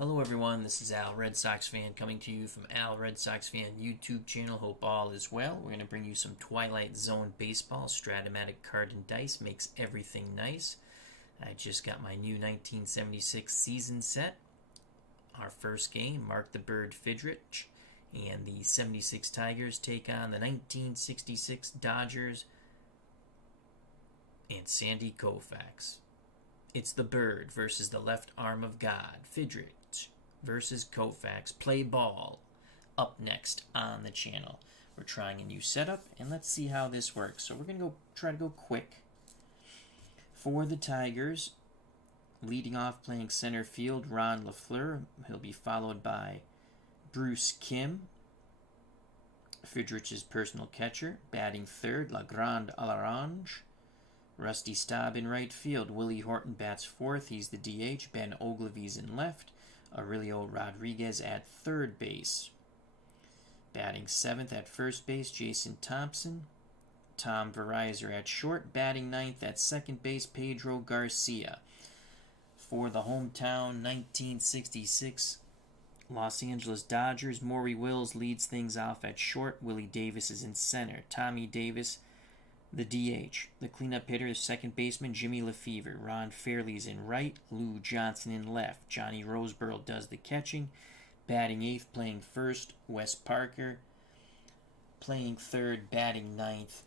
Hello everyone, this is Al RedSoxFan coming to you from Al RedSoxFan YouTube channel. Hope all is well. We're going to bring you some Twilight Zone Baseball. Stratomatic card and dice makes everything nice. I just got my new 1976 season set. Our first game, Mark the Bird Fidrych, and the 76 Tigers take on the 1966 Dodgers and Sandy Koufax. It's the Bird versus the left arm of God, Fidrych versus Koufax. Play ball up next on the channel. We're trying a new setup, and let's see how this works. So we're going to try to go quick. For the Tigers, leading off playing center field, Ron LaFleur. He'll be followed by Bruce Kim, Fidrych's personal catcher. Batting third, La Grande à l'Orange. Rusty Staub in right field. Willie Horton bats fourth. He's the DH. Ben Ogilvy's in left. Aurelio Rodriguez at third base. Batting seventh at first base, Jason Thompson. Tom Verizor at short. Batting ninth at second base, Pedro Garcia. For the hometown 1966 Los Angeles Dodgers, Maury Wills leads things off at short. Willie Davis is in center. Tommy Davis, the DH. The cleanup hitter is second baseman Jimmy Lefevre. Ron Fairley's in right. Lou Johnson in left. Johnny Roseborough does the catching. Batting eighth, playing first, Wes Parker. Playing third, batting ninth,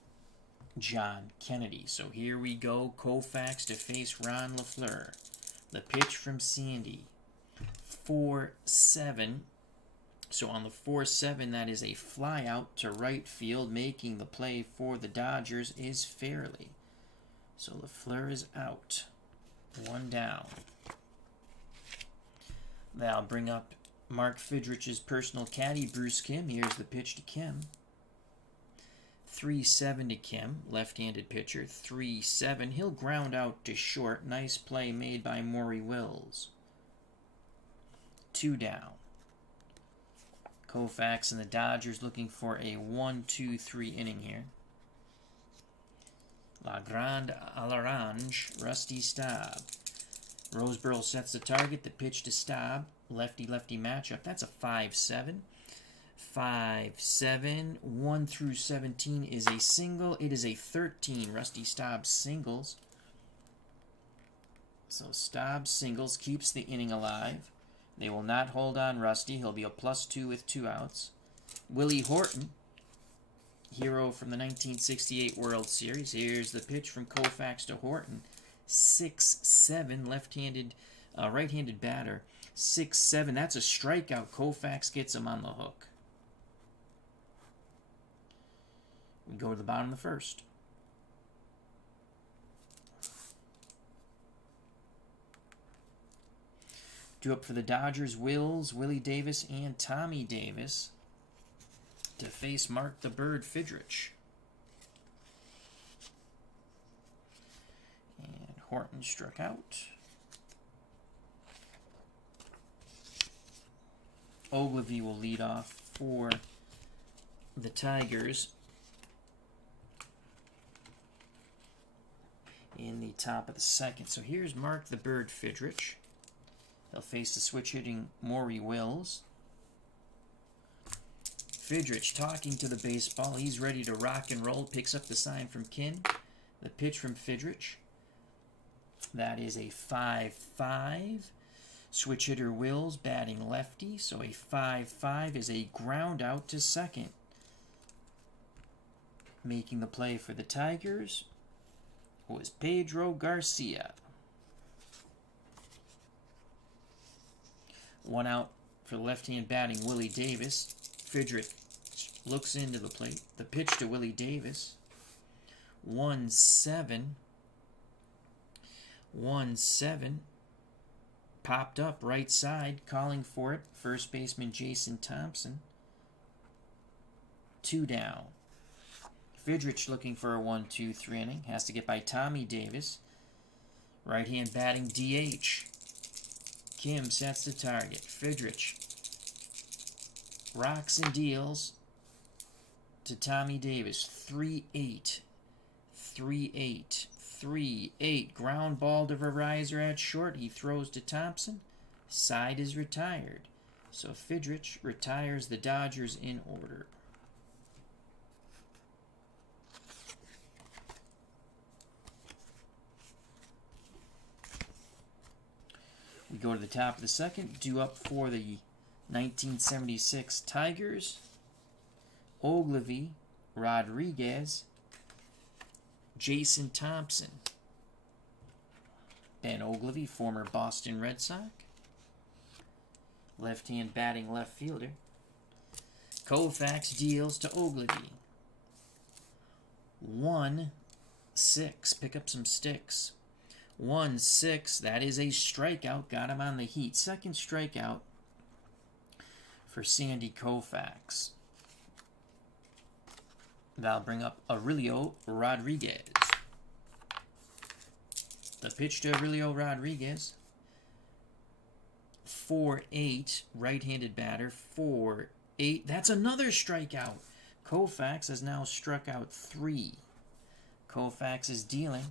John Kennedy. So here we go. Koufax to face Ron LaFleur. The pitch from Sandy. 4-7. So on the 4-7, that is a fly out to right field. Making the play for the Dodgers is Fairley. So LaFleur is out. One down. That'll bring up Mark Fidrych's personal caddy, Bruce Kim. Here's the pitch to Kim. 3-7 to Kim, left-handed pitcher. 3-7. He'll ground out to short. Nice play made by Maury Wills. 2 down. Koufax and the Dodgers looking for a 1-2-3 inning here. La Grande à l'Orange, Rusty Staub. Roseborough sets the target. The pitch to Staub. Lefty-lefty matchup. That's a 5-7. 5-7. 1 through 17 is a single. It is a 13. Rusty Staub singles. So Staub singles, keeps the inning alive. They will not hold on Rusty. He'll be a +2 with 2 outs. Willie Horton, hero from the 1968 World Series. Here's the pitch from Koufax to Horton. 6-7, left-handed, right-handed batter. 6-7, that's a strikeout. Koufax gets him on the hook. We go to the bottom of the first. Due up for the Dodgers, Wills, Willie Davis, and Tommy Davis to face Mark the Bird Fidrych. And Horton struck out. Ogilvy will lead off for the Tigers in the top of the second. So here's Mark the Bird Fidrych. They'll face the switch-hitting Maury Wills. Fidrych talking to the baseball. He's ready to rock and roll. Picks up the sign from Kin. The pitch from Fidrych. That is a 5-5. Switch-hitter Wills batting lefty. So a 5-5 is a ground out to second. Making the play for the Tigers was Pedro Garcia. 1 out for left-hand batting Willie Davis. Fidrych looks into the plate. The pitch to Willie Davis. 1-7. 1-7. Popped up right side. Calling for it. First baseman Jason Thompson. 2 down. Fidrych looking for a 1-2-3 inning. Has to get by Tommy Davis. Right-hand batting DH. Kim sets the target. Fidrych rocks and deals to Tommy Davis. 3-8. 3-8. 3-8. Ground ball to Verizor at short. He throws to Thompson. Side is retired. So Fidrych retires the Dodgers in order. We go to the top of the second, due up for the 1976 Tigers. Ogilvy, Rodriguez, Jason Thompson. Ben Ogilvy, former Boston Red Sox. Left-hand batting left fielder. Koufax deals to Ogilvy. 1-6. Pick up some sticks. 1-6. That is a strikeout. Got him on the heat. Second strikeout for Sandy Koufax. That'll bring up Aurelio Rodriguez. The pitch to Aurelio Rodriguez. 4-8. Right-handed batter. 4-8. That's another strikeout. Koufax has now struck out 3. Koufax is dealing.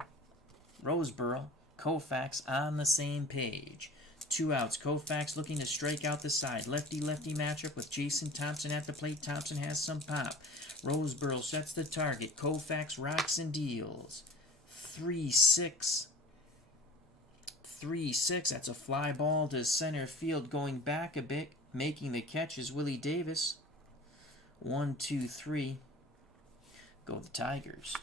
Roseboro. Koufax on the same page. 2 outs. Koufax looking to strike out the side. Lefty-lefty matchup with Jason Thompson at the plate. Thompson has some pop. Roseboro sets the target. Koufax rocks and deals. 3-6. 3-6. That's a fly ball to center field. Going back a bit. Making the catch is Willie Davis. 1-2-3. Go the Tigers.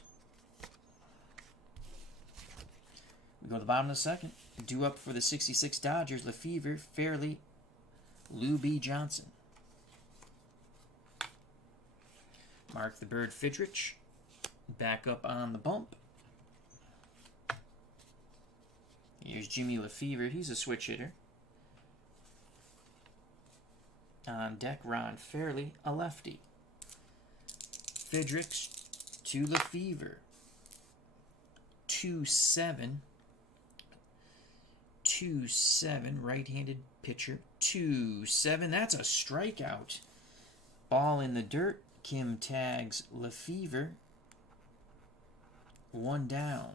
We go to the bottom of the second. Due up for the 66 Dodgers, Lefevre, Fairley, Lou B. Johnson. Mark the Bird Fidrych. Back up on the bump. Here's Jimmy Lefevre. He's a switch hitter. On deck, Ron Fairley, a lefty. Fidrych to Lefevre. 2-7. 2-7, right-handed pitcher. 2-7, that's a strikeout. Ball in the dirt. Kim tags Lefevre. 1 down.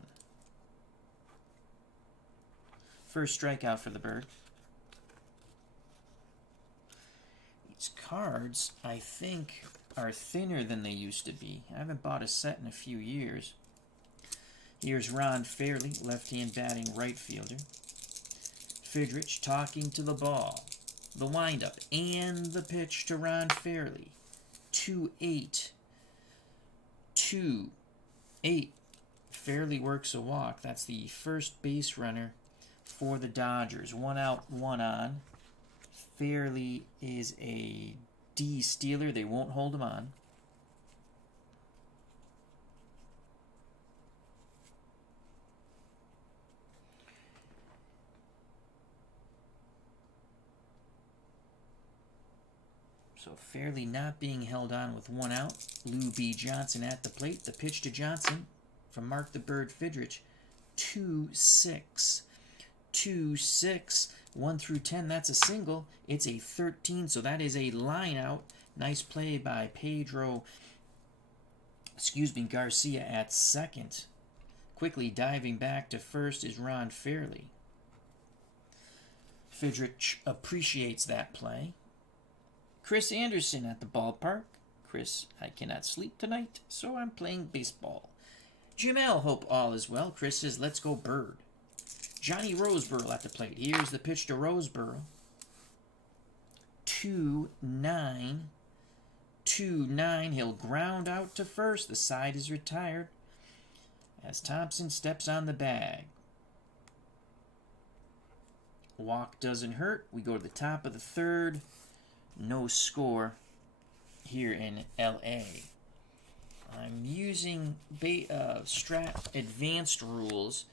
First strikeout for the Bird. These cards, I think, are thinner than they used to be. I haven't bought a set in a few years. Here's Ron Fairley, left-hand batting right fielder. Fidrych talking to the ball. The windup and the pitch to Ron Fairley. 2-8. 2-8. Fairley works a walk. That's the first base runner for the Dodgers. 1 out, 1 on. Fairley is a D stealer. They won't hold him on. So Fairley not being held on with 1 out. Lou B. Johnson at the plate. The pitch to Johnson from Mark the Bird Fidrych. 2-6. 2-6. 1 through 10, that's a single. It's a 13, so that is a line out. Nice play by Garcia at second. Quickly diving back to first is Ron Fairley. Fidrych appreciates that play. Chris Anderson at the ballpark. Chris, I cannot sleep tonight, so I'm playing baseball. Jim L, hope all is well. Chris says, let's go Bird. Johnny Roseboro at the plate. Here's the pitch to Roseboro. 2-9. 2-9. He'll ground out to first. The side is retired as Thompson steps on the bag. Walk doesn't hurt. We go to the top of the third. No score here in LA. I'm using Strat Advanced rules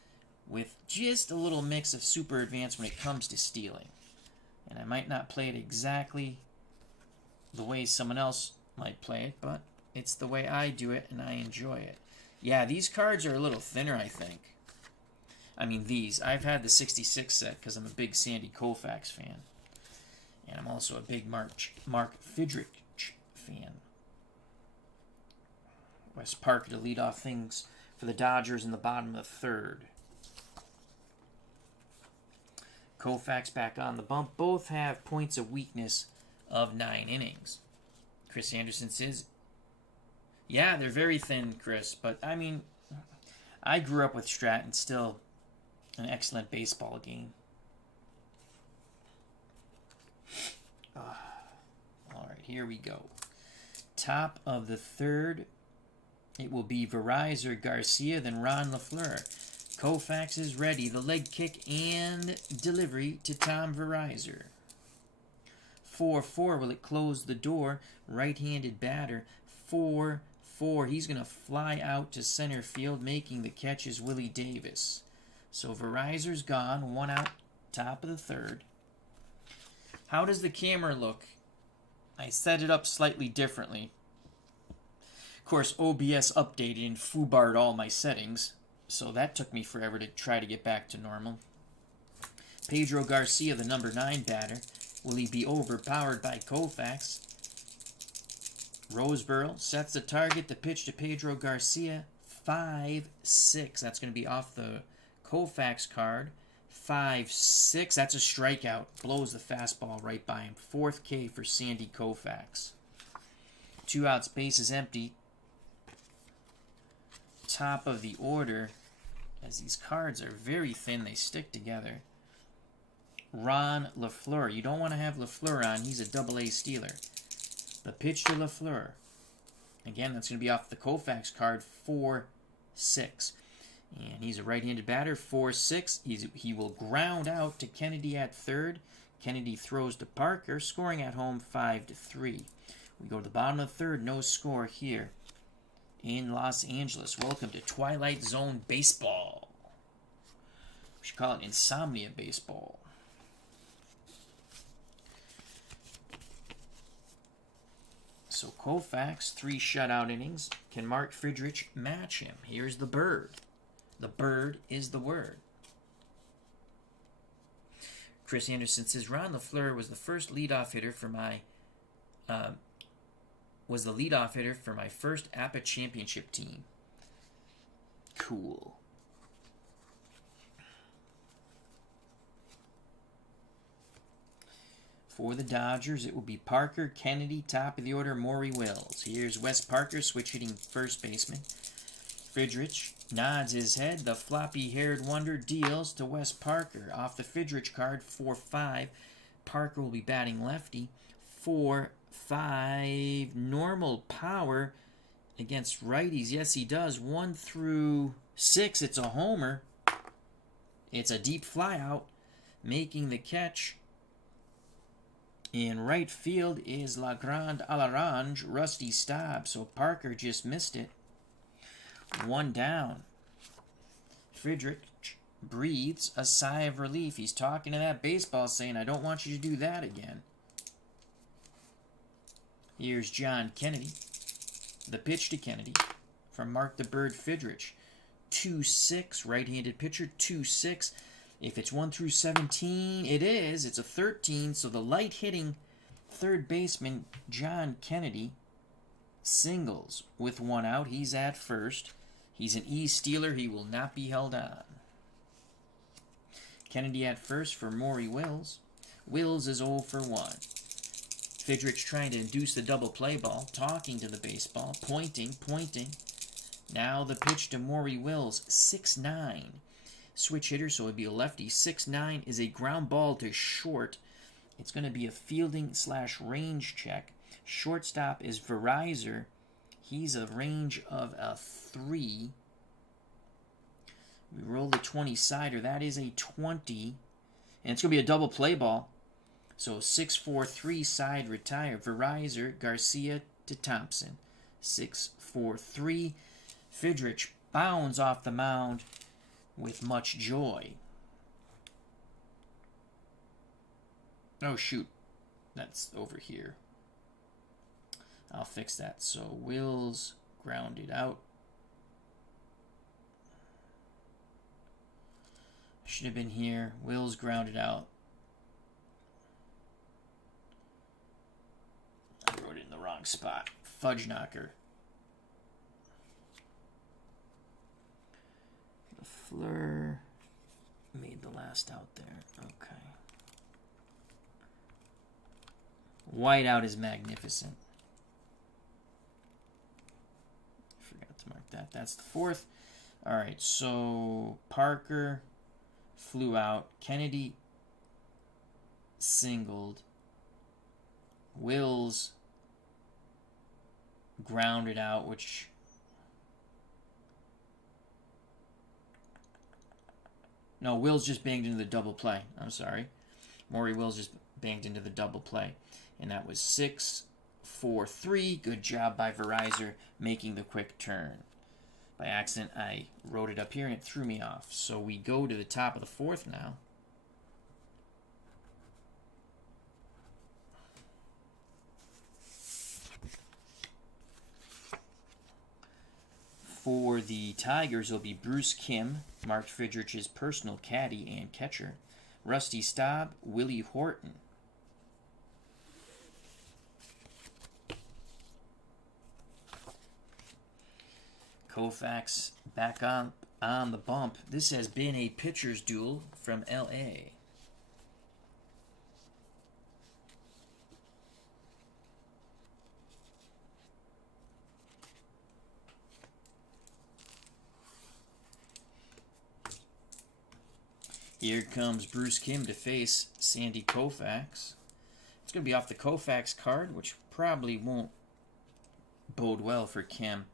with just a little mix of Super Advanced when it comes to stealing. And I might not play it exactly the way someone else might play it, but it's the way I do it and I enjoy it. Yeah, these cards are a little thinner, I think. I mean, these. I've had the 66 set because I'm a big Sandy Koufax fan. And I'm also a big Mark Fidrych fan. Wes Parker to lead off things for the Dodgers in the bottom of the third. Koufax back on the bump. Both have points of weakness of 9 innings. Chris Anderson says, yeah, they're very thin, Chris. But, I mean, I grew up with Strat and still an excellent baseball game. All right, here we go. Top of the third, it will be Verizon, Garcia, then Ron LaFleur. Koufax is ready. The leg kick and delivery to Tom Verizon. 4-4. Will it close the door? Right-handed batter. 4-4. He's going to fly out to center field. Making the catch is Willie Davis. So Verizon's gone. 1 out. Top of the third. How does the camera look? I set it up slightly differently. Of course, OBS updated and foobarred all my settings, so that took me forever to try to get back to normal. Pedro Garcia, the number 9 batter. Will he be overpowered by Koufax? Roseboro sets the target. The pitch to Pedro Garcia. 5-6. That's going to be off the Koufax card. 5-6. That's a strikeout. Blows the fastball right by him. 4th K for Sandy Koufax. 2 outs, bases empty. Top of the order, as these cards are very thin, they stick together. Ron LaFleur. You don't want to have LaFleur on. He's a double-A stealer. The pitch to LaFleur. Again, that's going to be off the Koufax card. 4-6. And he's a right-handed batter. 4-6. He will ground out to Kennedy at third. Kennedy throws to Parker. Scoring at home 5-3. We go to the bottom of the third. No score here in Los Angeles. Welcome to Twilight Zone Baseball. We should call it Insomnia Baseball. So Koufax, 3 shutout innings. Can Mark Fidrych match him? Here's the bird. The bird is the word. Chris Anderson says Ron LaFleur was the first leadoff hitter for my first APA championship team. Cool. For the Dodgers, it will be Parker, Kennedy, top of the order, Maury Wills. Here's Wes Parker, switch hitting first baseman. Fidrych nods his head. The floppy-haired wonder deals to Wes Parker. Off the Fidrych card, 4-5. Parker will be batting lefty. 4-5. Normal power against righties. Yes, he does. 1 through 6. It's a homer. It's a deep flyout. Making the catch in right field is La Grande à l'Orange, Rusty Staub. So Parker just missed it. 1 down. Fidrych breathes a sigh of relief. He's talking to that baseball saying, I don't want you to do that again. Here's John Kennedy. The pitch to Kennedy from Mark the Bird Fidrych. 2-6, right-handed pitcher, 2-6. If it's 1 through 17, it is. It's a 13, so the light-hitting third baseman, John Kennedy, singles with 1 out. He's at first. He's an E-stealer. He will not be held on. Kennedy at first for Maury Wills. Wills is 0 for 1. Fidrych trying to induce the double play ball, talking to the baseball, pointing. Now the pitch to Maury Wills, 6-9. Switch hitter, so it would be a lefty. 6-9 is a ground ball to short. It's going to be a fielding/range check. Shortstop is Verizon. He's a range of a 3. We roll the 20-sider. That is a 20. And it's going to be a double play ball. So 6-4-3 side retire. Verizon, Garcia to Thompson. 6-4-3. Fidrych bounds off the mound with much joy. Oh, shoot. That's over here. I'll fix that. So Wills grounded out. Should have been here. Wills grounded out. I wrote it in the wrong spot. Fudge knocker. LaFleur. made the last out there. Okay. Whiteout is magnificent. Forgot to mark that. That's the fourth. All right, so Parker flew out. Kennedy singled. Wills grounded out, which... No, Wills just banged into the double play. I'm sorry. Maury Wills just banged into the double play. And that was 6-4-3. Good job by Verizor making the quick turn. By accident, I wrote it up here and it threw me off. So we go to the top of the fourth now. For the Tigers, it'll be Bruce Kim, Mark Fidrych's personal caddy and catcher. Rusty Staub, Willie Horton. Koufax back on the bump. This has been a pitcher's duel from L.A. Here comes Bruce Kim to face Sandy Koufax. It's going to be off the Koufax card, which probably won't bode well for Kim.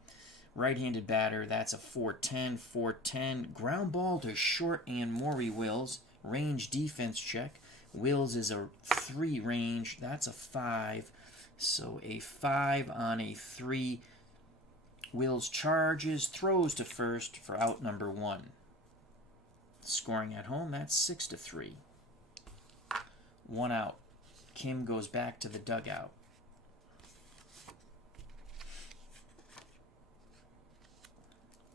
Right-handed batter, that's a 4-10, 4-10. Ground ball to short and Maury Wills. Range defense check. Wills is a 3 range. That's a 5. So a 5 on a 3. Wills charges, throws to first for out number 1. Scoring at home, that's 6-3. 1 out. Kim goes back to the dugout.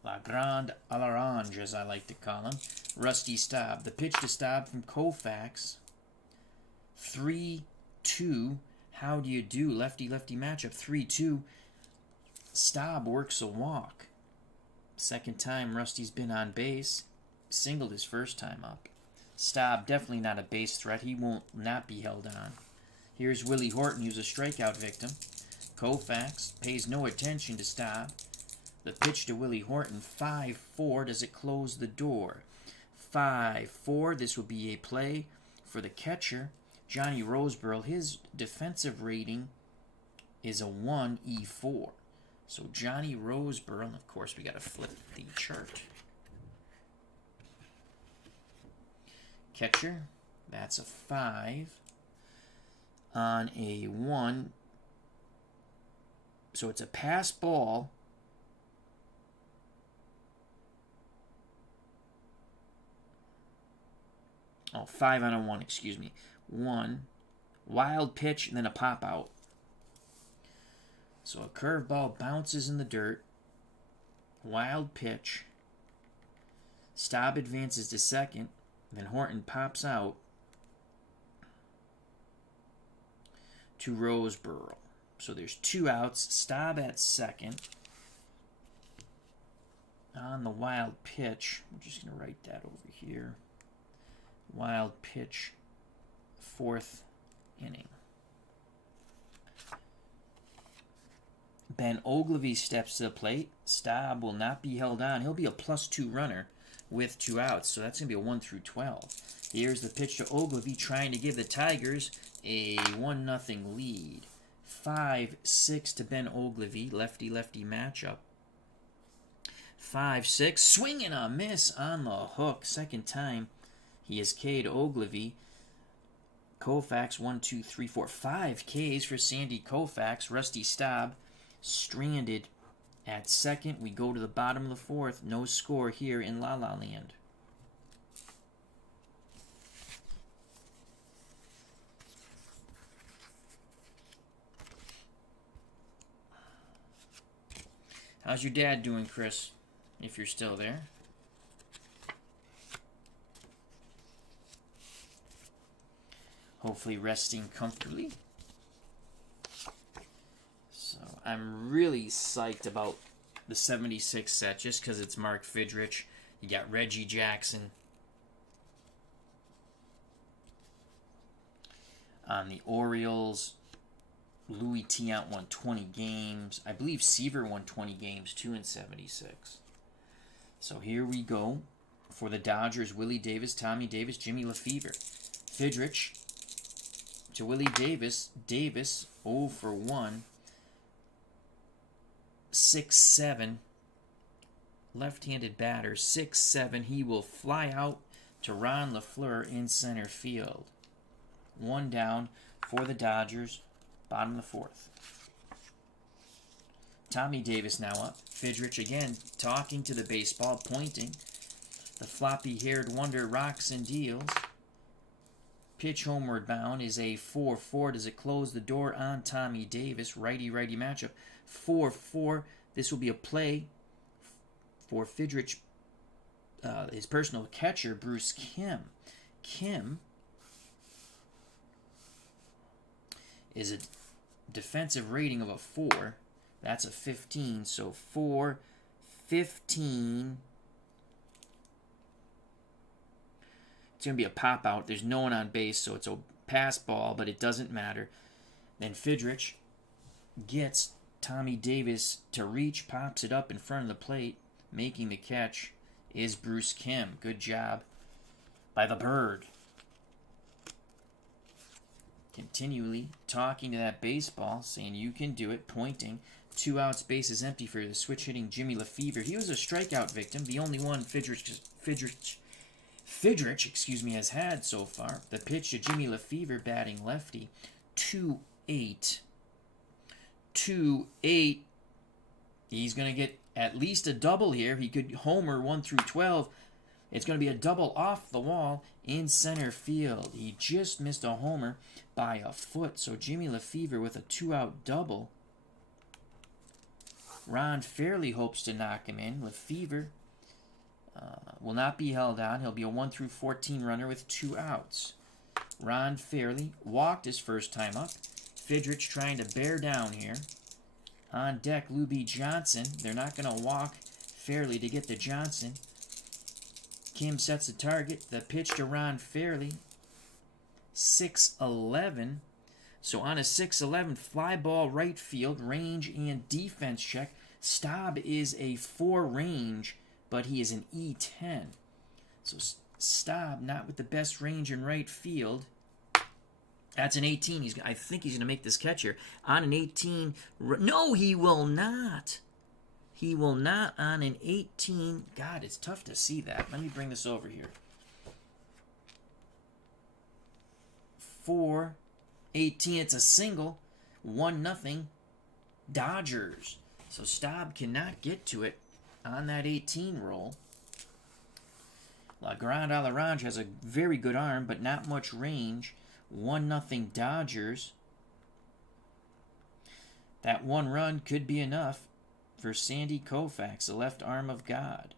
La Grande à l'Orange, as I like to call him. Rusty Staub. The pitch to Staub from Koufax. 3-2. How do you do? Lefty-lefty matchup. 3-2. Staub works a walk. Second time Rusty's been on base. Singled his first time up. Staub definitely not a base threat. He won't not be held on. Here's Willie Horton, who's a strikeout victim. Koufax pays no attention to Staub. The pitch to Willie Horton, 5-4. Does it close the door? 5-4. This will be a play for the catcher, Johnny Roseborough. His defensive rating is a 1E4. So Johnny Roseborough, and of course we got to flip the chart. Catcher, that's a 5 on a 1. So it's a pass ball. Oh, 5 on a 1, excuse me. 1. Wild pitch, and then a pop out. So a curveball bounces in the dirt. Wild pitch. Staub advances to second. Then Horton pops out to Roseborough. So there's 2 outs. Staub at second. On the wild pitch, I'm just going to write that over here. Wild pitch, 4th inning. Ben Ogilvy steps to the plate. Staub will not be held on. He'll be a +2 runner with 2 outs. So that's going to be a 1-12. Here's the pitch to Ogilvy trying to give the Tigers a 1-0 lead. 5-6 to Ben Ogilvy. Lefty-lefty matchup. 5-6. Swing and a miss on the hook. Second time he has K'd Ogilvy. Koufax, 1, 2, 3, 4, 5 Ks for Sandy Koufax. Rusty Staub stranded at second. We go to the bottom of the fourth. No score here in La La Land. How's your dad doing, Chris? If you're still there. Hopefully resting comfortably. So I'm really psyched about the 76 set just because it's Mark Fidrych. You got Reggie Jackson. On the Orioles, Louis Tiant won 20 games. I believe Seaver won 20 games, too, in 76. So here we go. For the Dodgers, Willie Davis, Tommy Davis, Jimmy Lefevre. Fidrych to Willie Davis. Davis, 0 for 1. 6-7. Left-handed batter, 6-7. He will fly out to Ron LaFleur in center field. 1 down for the Dodgers, bottom of the 4th. Tommy Davis now up. Fidrych again talking to the baseball, pointing. The floppy-haired wonder rocks and deals. Pitch homeward bound is a 4-4. Does it close the door on Tommy Davis? Righty-righty matchup. 4-4. This will be a play for Fidrych, his personal catcher, Bruce Kim. Kim is a defensive rating of a 4. That's a 15. So 4, 15. It's going to be a pop out. There's no one on base, so it's a pass ball, but it doesn't matter. Then Fidrych gets Tommy Davis to reach, pops it up in front of the plate. Making the catch is Bruce Kim. Good job by the Bird. Continually talking to that baseball, saying you can do it, pointing. 2 outs, bases empty for the switch-hitting Jimmy Lefevre. He was a strikeout victim, the only one Fidrych has had so far. The pitch to Jimmy Lefevre, batting lefty. 2-8. 2-8. He's going to get at least a double here. He could homer 1 through 12. It's going to be a double off the wall in center field. He just missed a homer by a foot. So Jimmy Lefevre with a 2-out double. Ron Fairley hopes to knock him in. Lefevre will not be held on. He'll be a 1 through 14 runner with 2 outs. Ron Fairley walked his first time up. Fidrych trying to bear down here. On deck, Lou B. Johnson. They're not going to walk Fairley to get to Johnson. Kim sets the target. The pitch to Ron Fairley. 6-11. So on a 6-11 fly ball right field, range and defense check. Staub is a 4 range, but he is an E10. So Staub not with the best range in right field. That's an 18. I think he's going to make this catch here. On an 18. No, he will not. He will not on an 18. God, it's tough to see that. Let me bring this over here. 4, 18. It's a single. 1-0. Dodgers. So Staub cannot get to it on that 18 roll. La Grande Alarange has a very good arm, but not much range. 1-0 Dodgers. That 1 run could be enough for Sandy Koufax, the left arm of God.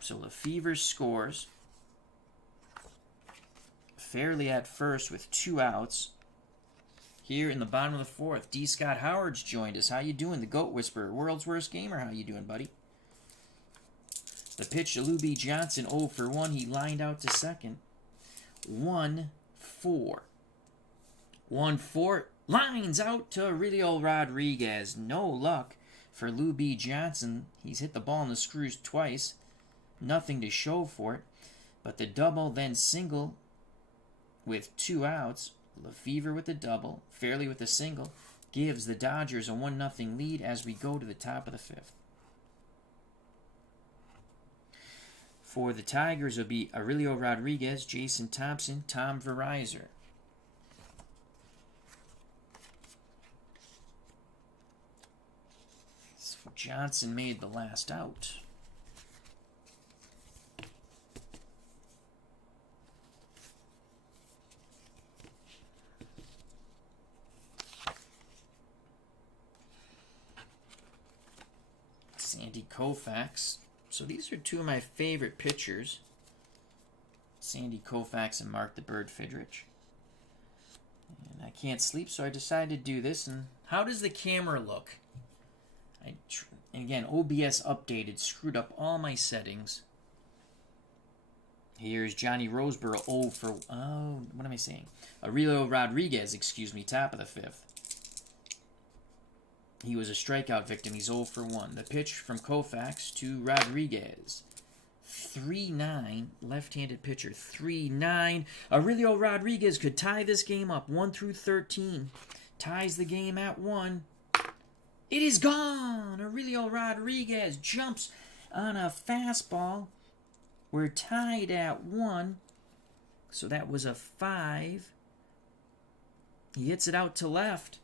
So Lefevre scores. Fairly at first with 2 outs. Here in the bottom of the 4th, D. Scott Howard's joined us. How you doing, the Goat Whisperer? World's worst gamer, how you doing, buddy? The pitch to Lou B. Johnson, 0 for 1. He lined out to second. 1-4. 1-4. Lines out to Aurelio Rodriguez. No luck for Lou B. Johnson. He's hit the ball in the screws twice. Nothing to show for it. But the double, then single with 2 outs. Lefevre with the double. Fairley with the single. Gives the Dodgers a 1-0 lead as we go to the top of the 5th. For the Tigers, it'll be Aurelio Rodriguez, Jason Thompson, Tom Verizor. So Johnson made the last out. Sandy Koufax. So these are 2 of my favorite pitchers. Sandy Koufax and Mark the Bird Fidrych. And I can't sleep, so I decided to do this. And how does the camera look? And again, OBS updated, screwed up all my settings. Here's Johnny Roseboro 0 for, what am I saying? Aurelio Rodriguez, excuse me, top of the 5th. He was a strikeout victim. He's 0 for 1. The pitch from Koufax to Rodriguez. 3-9, left-handed pitcher. 3-9. Aurelio Rodriguez could tie this game up. 1 through 13. Ties the game at 1. It is gone. Aurelio Rodriguez jumps on a fastball. We're tied at 1. So that was a 5. He hits it out to left.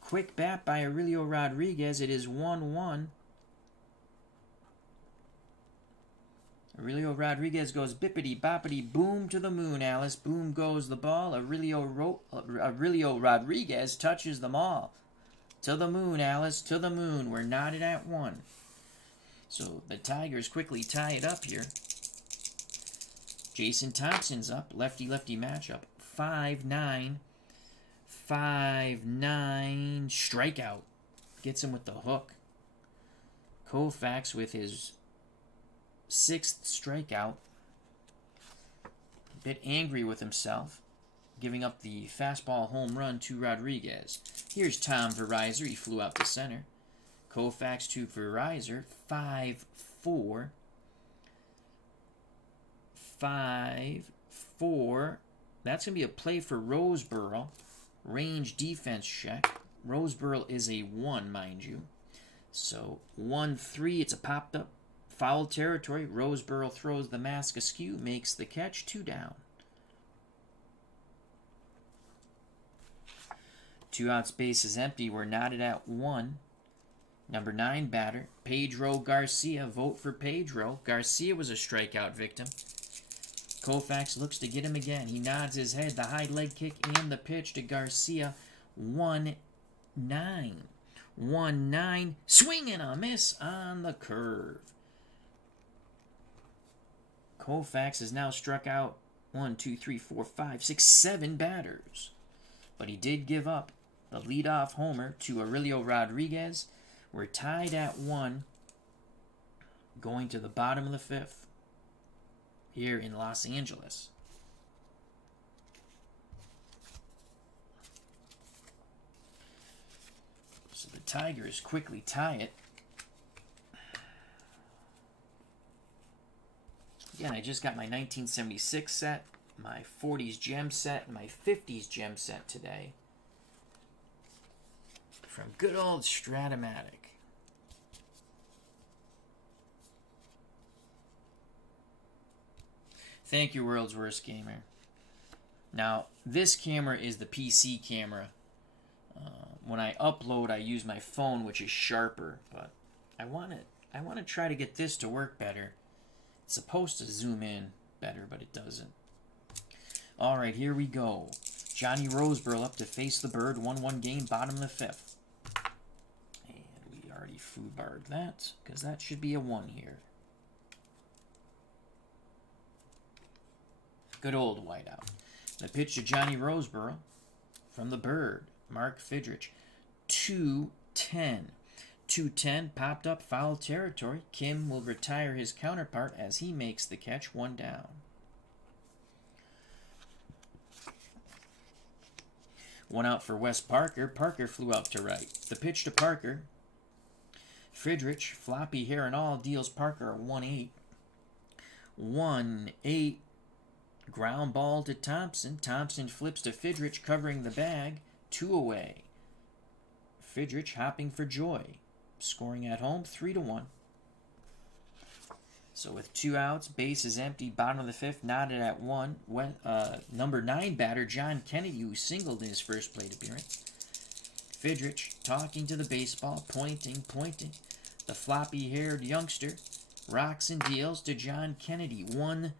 Quick bat by Aurelio Rodriguez. It is 1-1. Aurelio Rodriguez goes bippity boppity boom to the moon, Alice. Boom goes the ball. Aurelio Rodriguez touches them all. To the moon, Alice. To the moon. We're knotted at 1. So the Tigers quickly tie it up here. Jason Thompson's up. Lefty-lefty matchup. 5-9. 5-9. Strikeout. Gets him with the hook. Koufax with his 6th strikeout. A bit angry with himself. Giving up the fastball home run to Rodriguez. Here's Tom Verizor. He flew out to center. Koufax to Verizor. 5-4. 5-4. That's going to be a play for Roseboro. Range defense check. Roseboro is a 1, mind you. So 1-3. It's a popped up foul territory. Roseboro throws the mask askew. Makes the catch. 2 down. 2 outs, base is empty. We're knotted at 1. Number 9 batter, Pedro Garcia. Vote for Pedro. Garcia was a strikeout victim. Koufax looks to get him again. He nods his head. The high leg kick and the pitch to Garcia. 1-9. 1-9. Swing and a miss on the curve. Koufax has now struck out 1, 2, 3, 4, 5, 6, 7 batters. But he did give up the leadoff homer to Aurelio Rodriguez. We're tied at 1 going to the bottom of the 5th here in Los Angeles. So the Tigers quickly tie it. Again, I just got my 1976 set, my 40s gem set, and my 50s gem set today. From good old Stratomatic. Thank you, World's Worst Gamer. Now, this camera is the PC camera. When I upload, I use my phone, which is sharper, but I want to try to get this to work better. It's supposed to zoom in better, but it doesn't. All right, here we go. Johnny Roseboro up to face the Bird. 1-1 game, bottom of the 5th. And we already foobarred that, because that should be a 1 here. Good old whiteout. The pitch to Johnny Roseboro from the Bird. Mark Fidrych. 2-10. 2-10 popped up foul territory. Kim will retire his counterpart as he makes the catch. 1 down. 1 out for Wes Parker. Parker flew out to right. The pitch to Parker. Fidrych, floppy hair and all, deals Parker a 1-8. 1-8. Ground ball to Thompson. Thompson flips to Fidrych, covering the bag. 2 away. Fidrych hopping for joy. Scoring at home, 3-1. So with 2 outs, base is empty, bottom of the 5th, knotted at 1. Number 9 batter, John Kennedy, who singled in his first plate appearance. Fidrych talking to the baseball, pointing. The floppy-haired youngster rocks and deals to John Kennedy. 1-5.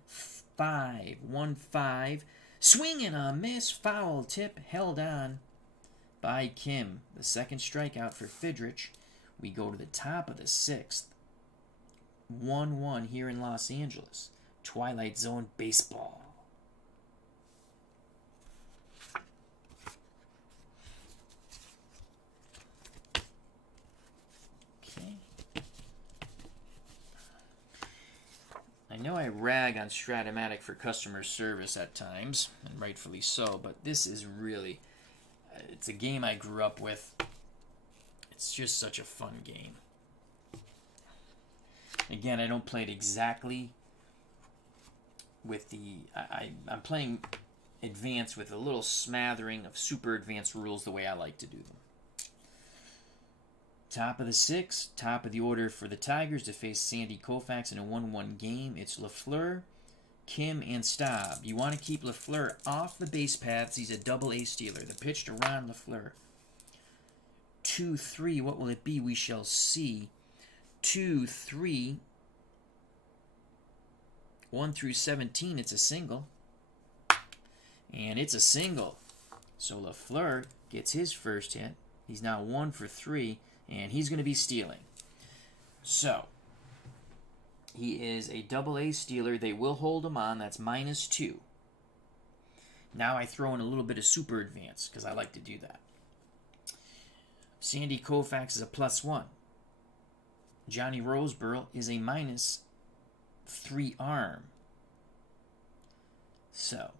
1-5. Swing and a miss. Foul tip held on by Kim. The second strikeout for Fidrych. We go to the top of the 6th. 1-1 here in Los Angeles. Twilight Zone baseball. Okay. I know know I rag on Stratomatic for customer service at times, and rightfully so, but this is really, it's a game I grew up with. It's just such a fun game. Again, I don't play it exactly with the... I'm playing advanced with a little smattering of super advanced rules the way I like to do them. Top of the 6, top of the order for the Tigers to face Sandy Koufax in a 1-1 game. It's Lafleur, Kim, and Staub. You want to keep Lafleur off the base paths. He's a double A stealer. The pitch to Ron Lafleur. 2-3. What will it be? We shall see. 2-3. 1 through 17. It's a single. And it's a single. So Lafleur gets his first hit. He's now 1 for 3. And he's going to be stealing. So, he is a double A stealer. They will hold him on. That's -2. Now I throw in a little bit of super advance because I like to do that. Sandy Koufax is a +1. Johnny Roseborough is a -3 arm. So,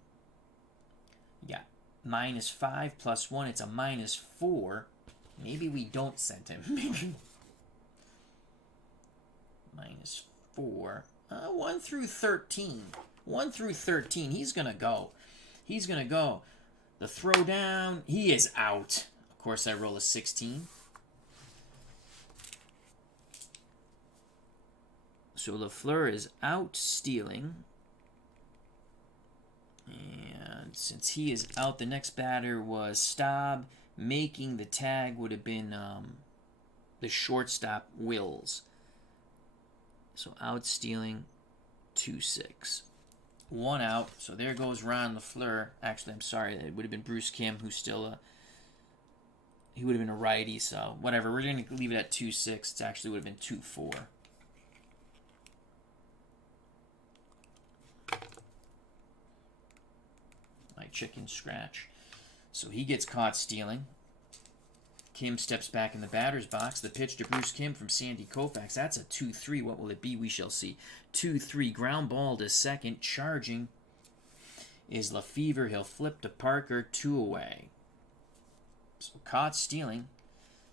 you got -5 +1. It's a -4. Maybe we don't send him. Maybe -4. 1 through 13. 1 through 13. He's going to go. He's going to go. The throw down. He is out. Of course, I roll a 16. So Lafleur is out stealing. And since he is out, the next batter was Staub. Making the tag would have been the shortstop, Wills. So out stealing, 2-6. 1 out. So there goes Ron Lafleur. Actually, I'm sorry. It would have been Bruce Kim, who's still he would have been a righty. So whatever. We're going to leave it at 2-6. It actually would have been 2-4. My chicken scratch. So he gets caught stealing. Kim steps back in the batter's box. The pitch to Bruce Kim from Sandy Koufax. That's a 2-3. What will it be? We shall see. 2-3. Ground ball to second. Charging is Lefevre. He'll flip to Parker. 2 away. So caught stealing.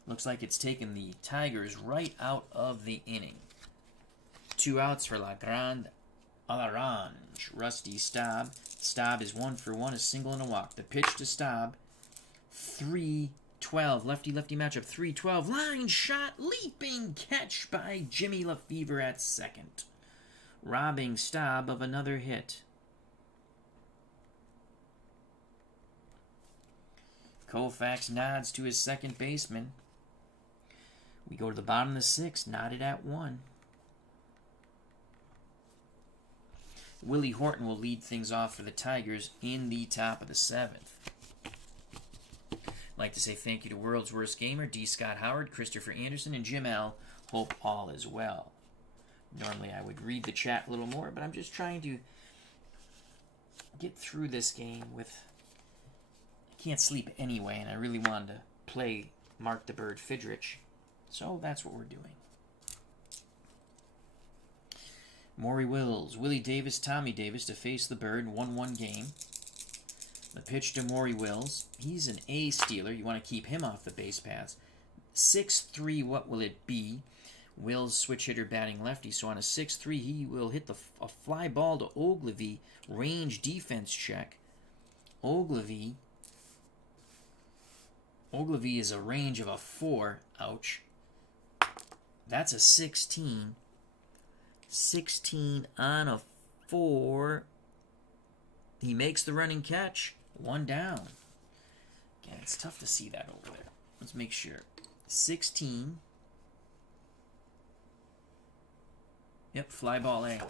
Looks like it's taken the Tigers right out of the inning. 2 outs for La Grande Orange. Rusty Staub. Staub is 1 for 1, a single and a walk. The pitch to Staub. 3-12. Lefty-lefty matchup. 3-12. Line shot. Leaping catch by Jimmy Lefevre at second. Robbing Staub of another hit. Koufax nods to his second baseman. We go to the bottom of the 6th. Knotted at 1. Willie Horton will lead things off for the Tigers in the top of the 7th. I'd like to say thank you to World's Worst Gamer, D. Scott Howard, Christopher Anderson, and Jim L. Hope all is well. Normally I would read the chat a little more, but I'm just trying to get through this game with... I can't sleep anyway, and I really wanted to play Mark the Bird Fidrych, so that's what we're doing. Maury Wills, Willie Davis, Tommy Davis to face the Bird, 1-1 game. The pitch to Maury Wills. He's an A stealer. You want to keep him off the base paths. 6-3, what will it be? Wills, switch hitter, batting lefty. So on a 6-3, he will hit a fly ball to Ogilvy. Range defense check. Ogilvy is a range of a 4. Ouch. That's a 16. 16 on a 4. He makes the running catch. 1 down. Again, it's tough to see that over there. Let's make sure. 16. Yep, fly ball A.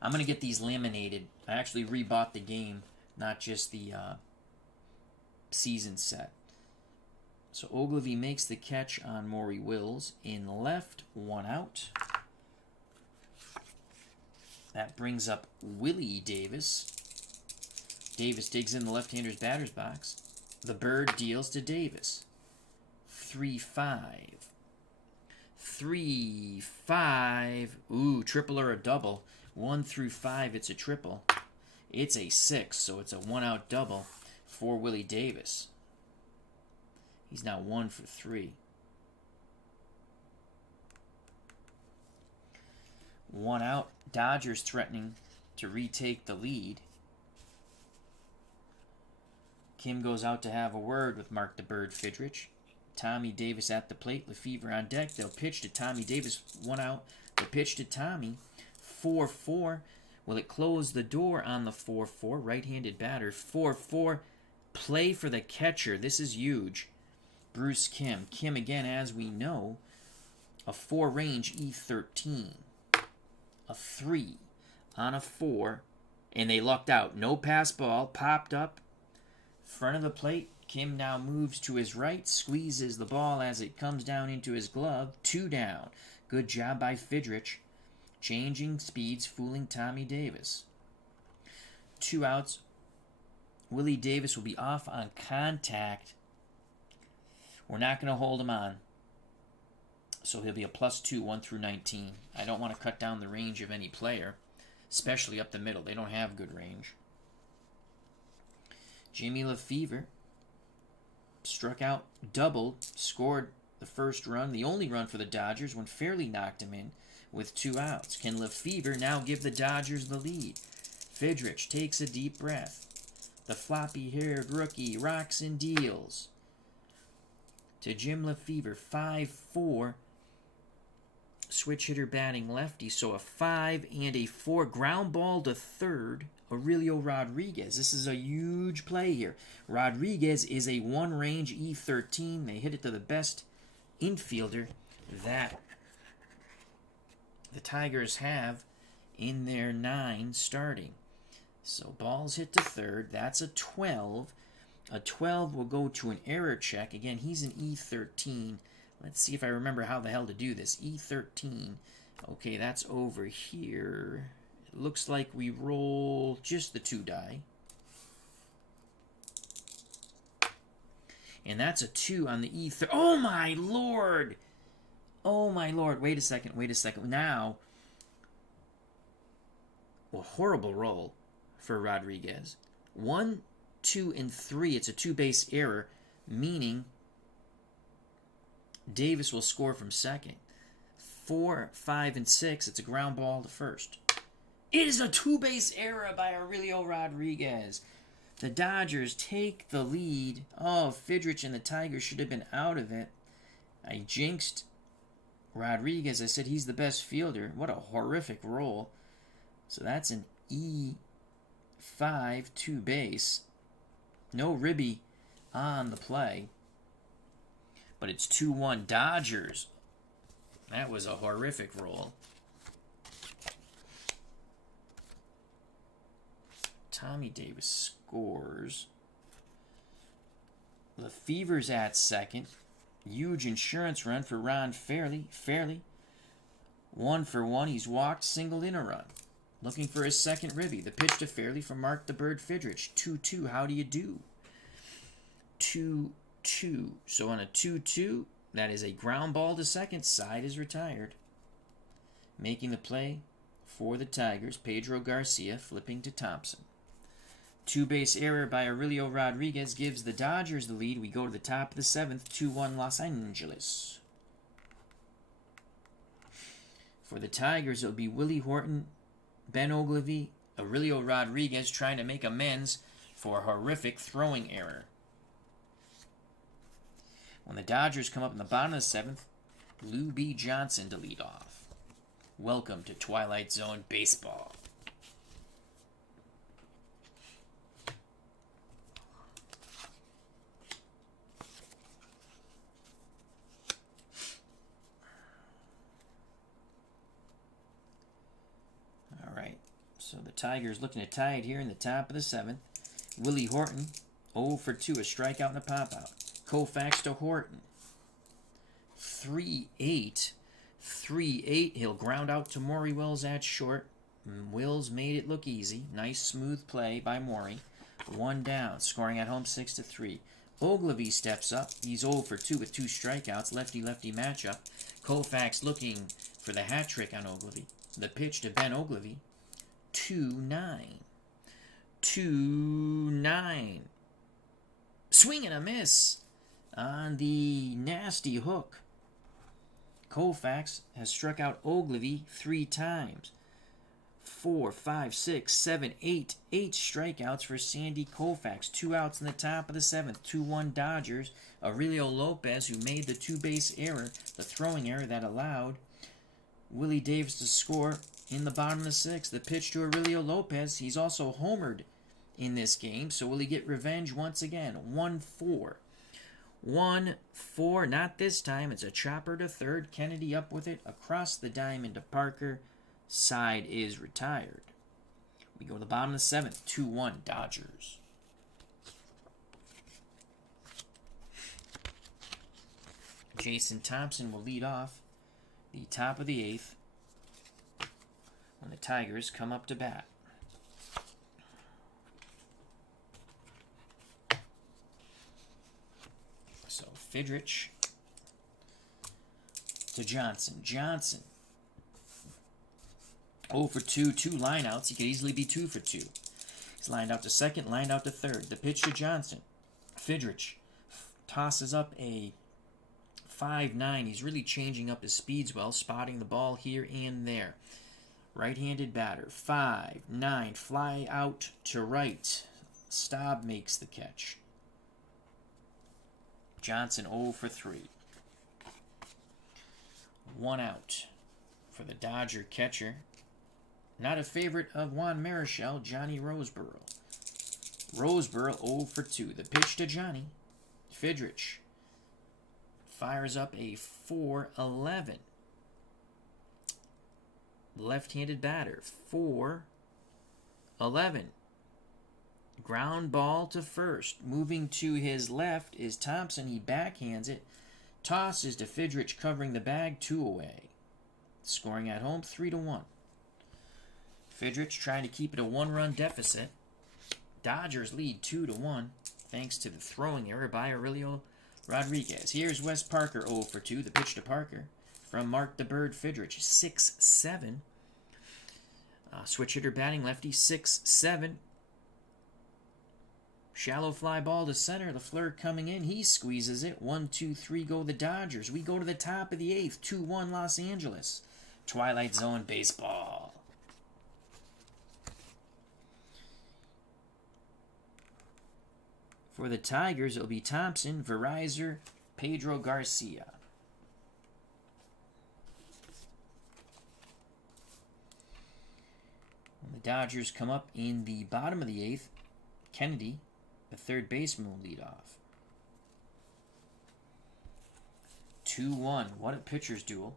I'm going to get these laminated. I actually rebought the game, not just the season set. So Ogilvy makes the catch on Maury Wills. In left, 1 out. That brings up Willie Davis. Davis digs in the left-hander's batter's box. The Bird deals to Davis. 3-5. 3, 5. Ooh, triple or a double. 1 through 5, it's a triple. It's a 6, so it's a 1-out double for Willie Davis. He's now 1 for 3. 1 out. Dodgers threatening to retake the lead. Kim goes out to have a word with Mark the Bird Fidrych. Tommy Davis at the plate. Lefevre on deck. They'll pitch to Tommy Davis. 1 out. The pitch to Tommy. 4-4. Will it close the door on the 4-4? Right-handed batter. 4-4. Play for the catcher. This is huge. Bruce Kim. Kim, again, as we know, a 4-range E13. A 3 on a 4. And they lucked out. No pass ball. Popped up. Front of the plate. Kim now moves to his right. Squeezes the ball as it comes down into his glove. 2 down. Good job by Fidrych. Changing speeds, fooling Tommy Davis. 2 outs. Willie Davis will be off on contact. We're not going to hold him on. So he'll be a +2, 1 through 19. I don't want to cut down the range of any player, especially up the middle. They don't have good range. Jimmy Lefevre struck out, doubled, scored the first run, the only run for the Dodgers when Fairley knocked him in with 2 outs. Can Lefevre now give the Dodgers the lead? Fidrych takes a deep breath. The floppy-haired rookie rocks and deals. To Jim Lefevre, 5-4. Switch hitter batting lefty, so a 5 and a 4. Ground ball to third. Aurelio Rodriguez. This is a huge play here. Rodriguez is a 1-range E13. They hit it to the best infielder that the Tigers have in their 9 starting. So balls hit to third. That's a 12. A 12 will go to an error check. Again, he's an E13. Let's see if I remember how the hell to do this. E13. Okay, that's over here. It looks like we roll just the 2 die. And that's a 2 on the E13. Oh, my Lord! Oh, my Lord. Wait a second. Now, a horrible roll for Rodriguez. 1, 2, and 3. It's a 2-base error, meaning Davis will score from second. 4, 5, and 6. It's a ground ball to first. It is a 2-base error by Aurelio Rodriguez. The Dodgers take the lead. Oh, Fidrych and the Tigers should have been out of it. I jinxed Rodriguez. I said he's the best fielder. What a horrific roll. So that's an E5 2-base. No Ribby on the play. But it's 2-1 Dodgers. That was a horrific roll. Tommy Davis scores. Lefevre's at second. Huge insurance run for Ron Fairley. 1 for 1. He's walked, singled in a run. Looking for his second ribby. The pitch to Fairley from Mark the Bird Fidrych. 2-2. How do you do? 2-2. So on a 2-2, that is a ground ball to second. Side is retired. Making the play for the Tigers, Pedro Garcia flipping to Thompson. 2-base error by Aurelio Rodriguez gives the Dodgers the lead. We go to the top of the 7th, 2-1 Los Angeles. For the Tigers, it'll be Willie Horton, Ben Oglivie, Aurelio Rodriguez trying to make amends for a horrific throwing error. When the Dodgers come up in the bottom of the 7th, Lou B. Johnson to lead off. Welcome to Twilight Zone Baseball. All right, so the Tigers looking to tie it here in the top of the 7th. Willie Horton, 0 for 2, a strikeout and a pop-out. Koufax to Horton. 3-8. 3-8. He'll ground out to Maury Wills at short. Wills made it look easy. Nice smooth play by Maury. 1 down. Scoring at home 6-3. Ogilvy steps up. He's 0 for 2 with 2 strikeouts. Lefty-lefty matchup. Koufax looking for the hat trick on Ogilvy. The pitch to Ben Ogilvy. 2-9. 2-9. Swing and a miss on the nasty hook. Koufax has struck out Ogilvy 3 times. 4, 5, 6, 7, 8. 8 strikeouts for Sandy Koufax. 2 outs in the top of the 7th. 2-1 Dodgers. Aurelio Lopez, who made the 2-base error, the throwing error that allowed Willie Davis to score in the bottom of the 6th. The pitch to Aurelio Lopez. He's also homered in this game, so will he get revenge once again? 1-4. 1-4, not this time. It's a chopper to third. Kennedy up with it. Across the diamond to Parker. Side is retired. We go to the bottom of the 7th. 2-1 Dodgers. Jason Thompson will lead off the top of the 8th when the Tigers come up to bat. So Fidrych to Johnson. Johnson 0 for 2, 2 lineouts. He could easily be 2 for 2. He's lined out to second, lined out to third. The pitch to Johnson. Fidrych tosses up a 5-9. He's really changing up his speeds well, spotting the ball here and there. Right-handed batter. 5-9. Fly out to right. Staub makes the catch. Johnson 0 for 3. 1 out for the Dodger catcher. Not a favorite of Juan Marichal, Johnny Roseboro. Roseboro 0 for 2. The pitch to Johnny. Fidrych fires up a 4-11. Left-handed batter. 4-11. Ground ball to first. Moving to his left is Thompson. He backhands it. Tosses to Fidrych covering the bag. 2 away. Scoring at home 3-1. Fidrych trying to keep it a 1-run deficit. Dodgers lead 2-1 thanks to the throwing error by Aurelio Rodriguez. Here's Wes Parker 0 for 2. The pitch to Parker from Mark the Bird Fidrych. 6-7. Switch hitter batting lefty. 6-7. Shallow fly ball to center. LaFleur coming in. He squeezes it. 1-2-3 go the Dodgers. We go to the top of the 8th. 2-1 Los Angeles. Twilight Zone baseball. For the Tigers, it'll be Thompson, Verizor, Pedro Garcia. When the Dodgers come up in the bottom of the 8th, Kennedy, the third baseman, will lead off. 2-1. What a pitcher's duel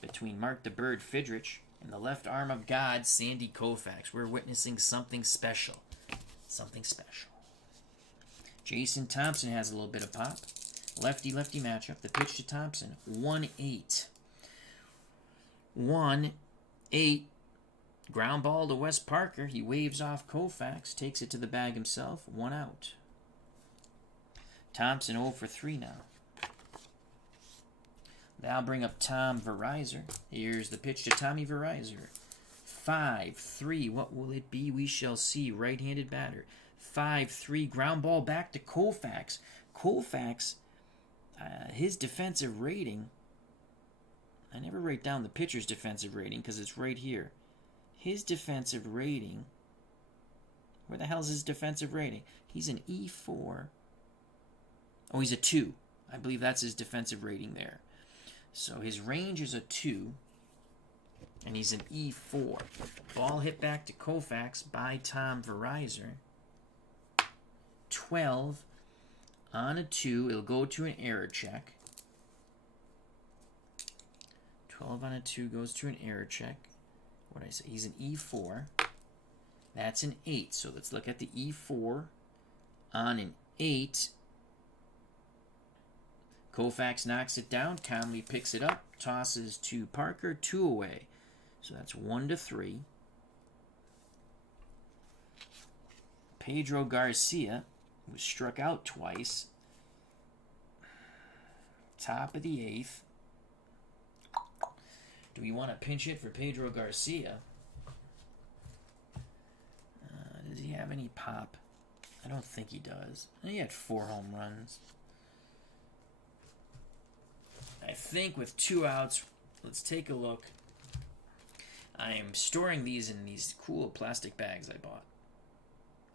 between Mark the Bird Fidrych and the left arm of God, Sandy Koufax. We're witnessing something special. Something special. Jason Thompson has a little bit of pop. Lefty-lefty matchup. The pitch to Thompson. 1-8. 1-8. Ground ball to Wes Parker. He waves off Koufax. Takes it to the bag himself. 1 out. Thompson 0 for 3 now. Now bring up Tom Verizor. Here's the pitch to Tommy Verizor. 5-3. What will it be? We shall see. Right-handed batter. 5-3. Ground ball back to Koufax. Koufax, his defensive rating. I never write down the pitcher's defensive rating because it's right here. His defensive rating. Where the hell's his defensive rating? He's an E4. Oh, he's a 2. I believe that's his defensive rating there. So his range is a 2. And he's an E4. Ball hit back to Koufax by Tom Verizor. 12 on a 2. It'll go to an error check. 12 on a 2 goes to an error check. What did I say? He's an E4. That's an 8. So let's look at the E4 on an 8. Koufax knocks it down. Conley picks it up. Tosses to Parker. 2 away. So that's 1-3. Pedro Garcia was struck out twice. Top of the 8th. Do we want to pinch hit for Pedro Garcia? Does he have any pop? I don't think he does. He had 4 home runs. I think with 2 outs, let's take a look. I am storing these in these cool plastic bags I bought.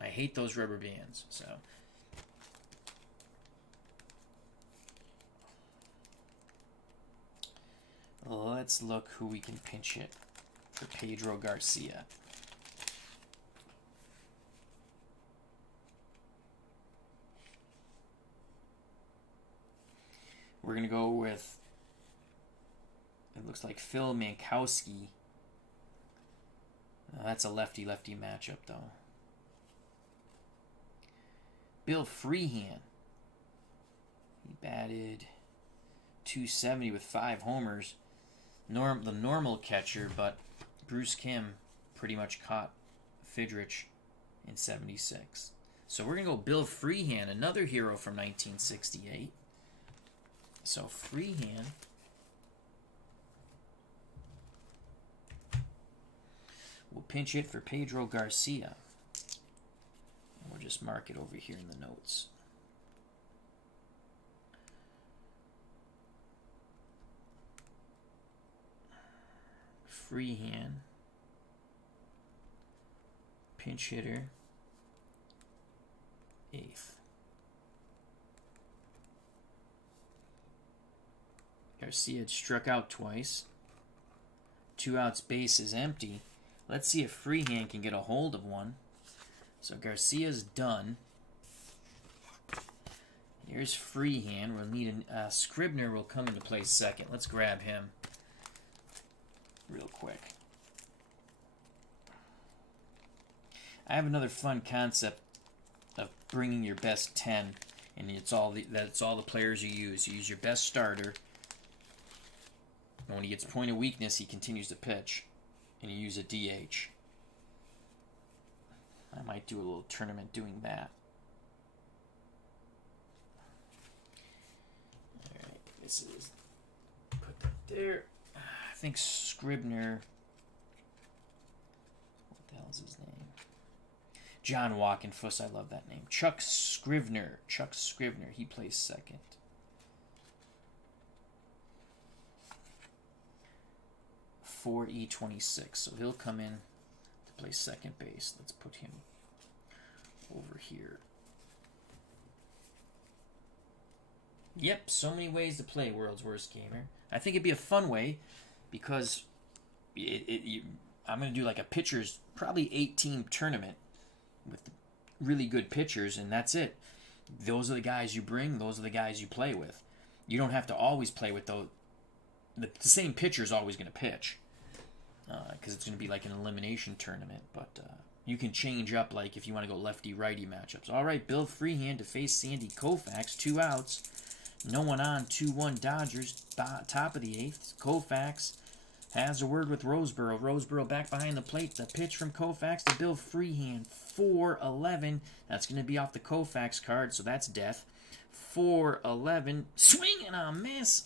I hate those rubber bands, so. Let's look who we can pinch hit for Pedro Garcia. We're going to go with, it looks like Phil Mankowski. That's a lefty-lefty matchup, though. Bill Freehan. He batted .270 with 5 homers. The normal catcher, but Bruce Kim pretty much caught Fidrych in 76. So we're going to go Bill Freehan, another hero from 1968. So Freehan. We'll pinch hit for Pedro Garcia. We'll just mark it over here in the notes. Freehan. Pinch hitter. 8th. Garcia had struck out twice. 2 outs, base is empty. Let's see if Freehan can get a hold of one. So Garcia's done. Here's Freehan. We'll need Scribner will come into play second. Let's grab him real quick. I have another fun concept of bringing your best 10, and that's all the players you use. You use your best starter. And when he gets point of weakness, he continues to pitch. And you use a DH. I might do a little tournament doing that. Alright, this is... Put that there. I think Scribner... What the hell is his name? John Walkenfuss, I love that name. Chuck Scrivener. He plays second. For E26, so he'll come in to play second base. Let's put him over here. Yep, so many ways to play World's Worst Gamer. I think it'd be a fun way because I'm going to do like a pitchers, probably 8-team tournament with really good pitchers, and that's it. Those are the guys you bring. Those are the guys you play with. You don't have to always play with those. The same pitcher's always going to pitch. Because it's going to be like an elimination tournament. But you can change up, like, if you want to go lefty-righty matchups. All right, Bill Freehan to face Sandy Koufax. 2 outs. No one on. 2-1 Dodgers. Top of the 8th. Koufax has a word with Roseboro. Roseboro back behind the plate. The pitch from Koufax to Bill Freehan. 4-11. That's going to be off the Koufax card, so that's death. 4-11. Swing and a miss.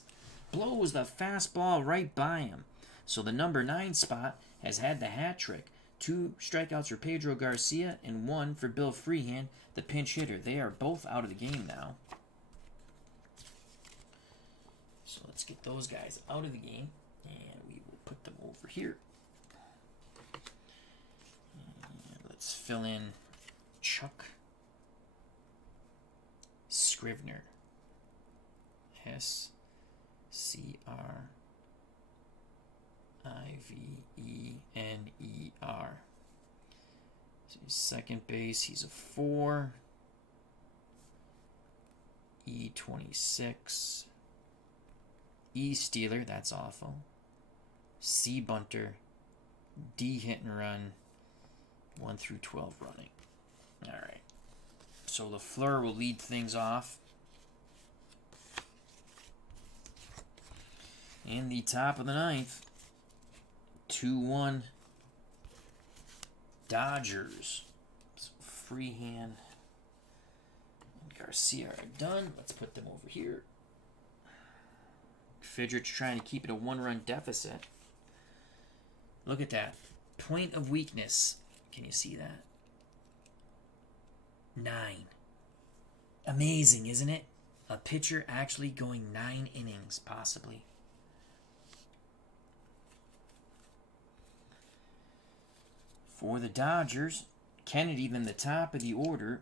Blows the fastball right by him. So the number 9 spot has had the hat trick. 2 strikeouts for Pedro Garcia and 1 for Bill Freehan, the pinch hitter. They are both out of the game now. So let's get those guys out of the game, and we will put them over here. And let's fill in Chuck Scrivener. Scrivener. So he's second base. He's a 4. E26. E stealer. That's awful. C bunter. D hit and run. 1 through 12 running. All right. So LaFleur will lead things off. In the top of the 9th, 2-1 Dodgers. So Freehan and Garcia are done. Let's put them over here. Fidrych trying to keep it a 1-run deficit. Look at that. Point of weakness. Can you see that? 9. Amazing, isn't it? A pitcher actually going 9 innings, possibly. For the Dodgers, Kennedy, then the top of the order,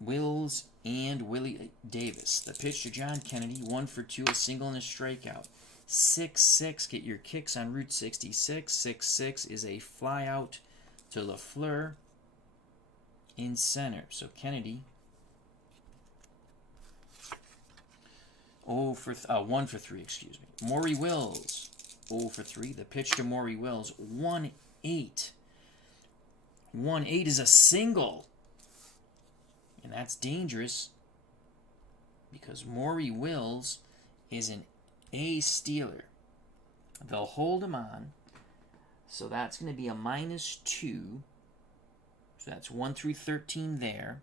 Wills and Willie Davis. The pitch to John Kennedy, 1 for 2, a single and a strikeout. 6-6, get your kicks on Route 66. 6-6 is a fly out to LaFleur in center. So Kennedy, 1 for 3, excuse me. Maury Wills, 0 for 3. The pitch to Maury Wills, 1-8. 1-8 is a single. And that's dangerous because Maury Wills is an A stealer. They'll hold him on. So that's going to be a -2. So that's 1 through 13 there.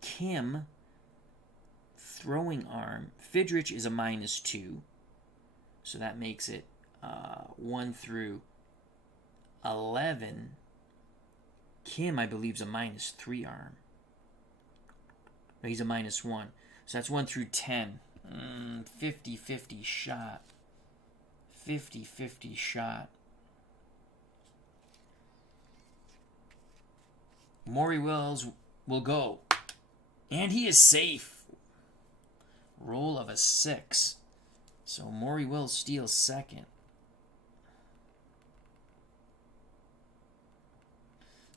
Kim, throwing arm. Fidrych is a -2. So that makes it 1 through 11. Kim, I believe, is a -3 arm. No, he's a -1. So that's 1 through 10. 50-50 shot. 50-50 shot. Maury Wills will go. And he is safe. Roll of a 6. So Maury Wills steals second.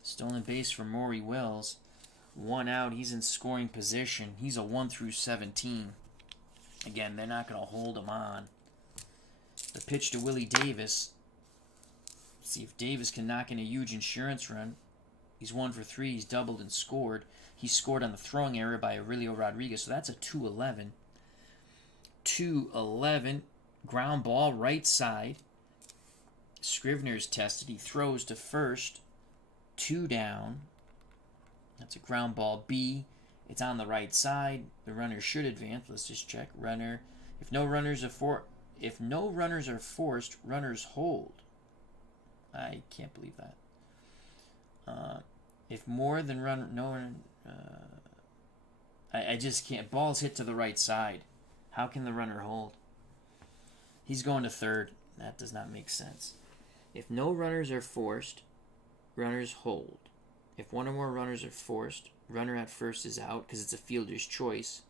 Stolen base for Maury Wills. 1 out. He's in scoring position. He's a 1 through 17. Again, they're not going to hold him on. The pitch to Willie Davis. See if Davis can knock in a huge insurance run. He's 1 for 3. He's doubled and scored. He scored on the throwing error by Aurelio Rodriguez. So that's a 2-11. 2-11. Ground ball right side. Scrivener's tested. He throws to first. 2 down. That's a ground ball B. It's on the right side. The runner should advance. Let's just check. Runner. If no runners are forced, runners hold. I can't believe that. If more than I just can't. Ball's hit to the right side. How can the runner hold? He's going to third. That does not make sense. If no runners are forced, runners hold. If one or more runners are forced, runner at first is out because it's a fielder's choice.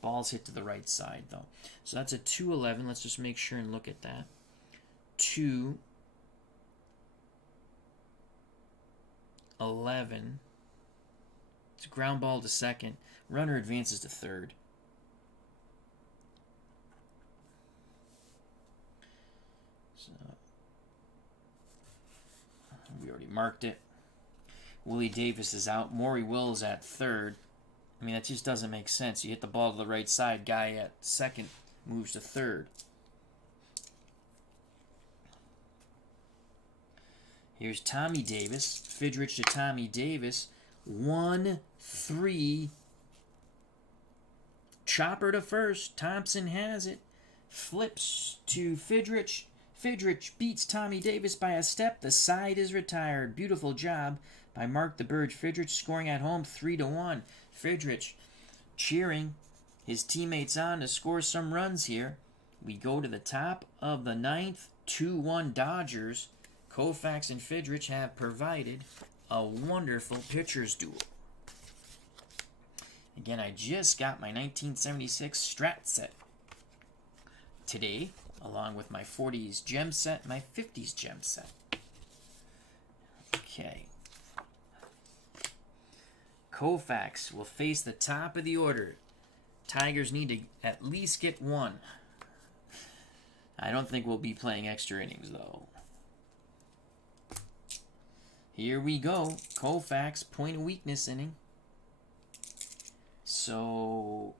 Ball's hit to the right side, though. So that's a 2-11. Let's just make sure and look at that. 2-11. It's a ground ball to second. Runner advances to third. So we already marked it. Willie Davis is out. Maury Wills at third. I mean, that just doesn't make sense. You hit the ball to the right side. Guy at second moves to third. Here's Tommy Davis. Fidrych to Tommy Davis. 1-3. Chopper to first. Thompson has it. Flips to Fidrych. Fidrych beats Tommy Davis by a step. The side is retired. Beautiful job by Mark the Bird. Fidrych scoring at home 3-1. Fidrych cheering his teammates on to score some runs here. We go to the top of the 9th. 2-1 Dodgers. Koufax and Fidrych have provided a wonderful pitcher's duel. Again, I just got my 1976 Strat set today, along with my 40s gem set, my 50s gem set. Okay. Koufax will face the top of the order. Tigers need to at least get 1. I don't think we'll be playing extra innings, though. Here we go. Koufax, point of weakness inning. So,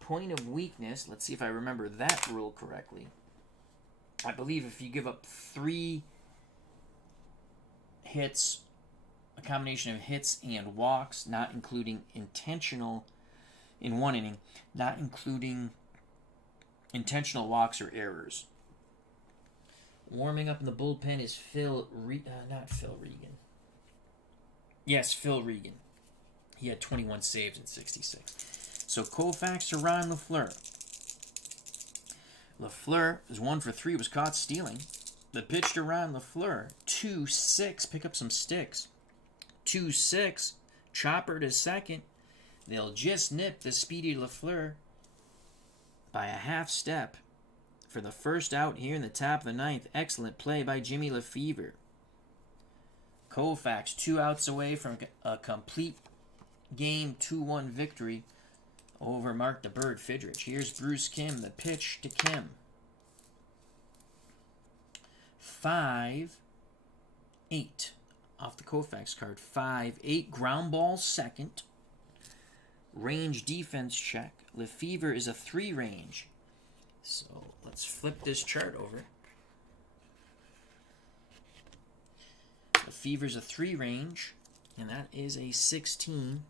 point of weakness, let's see if I remember that rule correctly. I believe if you give up 3 hits, a combination of hits and walks, not including intentional in 1 inning, not including intentional walks or errors. Warming up in the bullpen is not Phil Regan. Yes, Phil Regan. He had 21 saves in 66. So Koufax to Ron LaFleur. LaFleur is 1 for 3, was caught stealing. The pitch to Ron LaFleur, 2-6, pick up some sticks. 2-6, chopper to second. They'll just nip the speedy LaFleur by a half step for the first out here in the top of the ninth. Excellent play by Jimmy Lefevre. Koufax 2 outs away from a complete game 2-1 victory over Mark the Bird Fidrych. Here's Bruce Kim, the pitch to Kim. 5-8 off the Koufax card. 5-8, ground ball second. Range defense check. Lefevre is a 3 range. So let's flip this chart over. Lefevre's a 3 range, and that is a 16.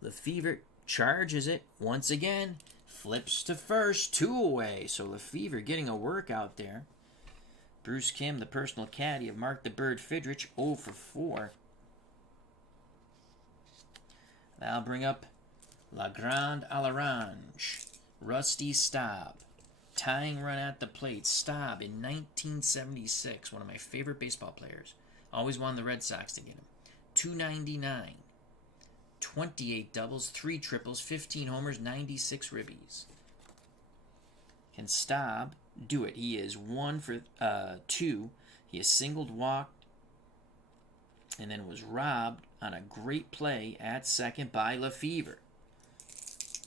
Lefevre charges it once again. Flips to first, 2 away. So Lefevre getting a workout there. Bruce Kim, the personal caddy of Mark the Bird Fidrych, 0 for 4. That'll bring up La Grande à l'Orange. Rusty Staub. Tying run at the plate. Staub in 1976. One of my favorite baseball players. Always wanted the Red Sox to get him. 299. 28 doubles, 3 triples, 15 homers, 96 ribbies. Can Staub do it? He is 1 for 2. He has singled, walked, and then was robbed on a great play at second by Lefevre.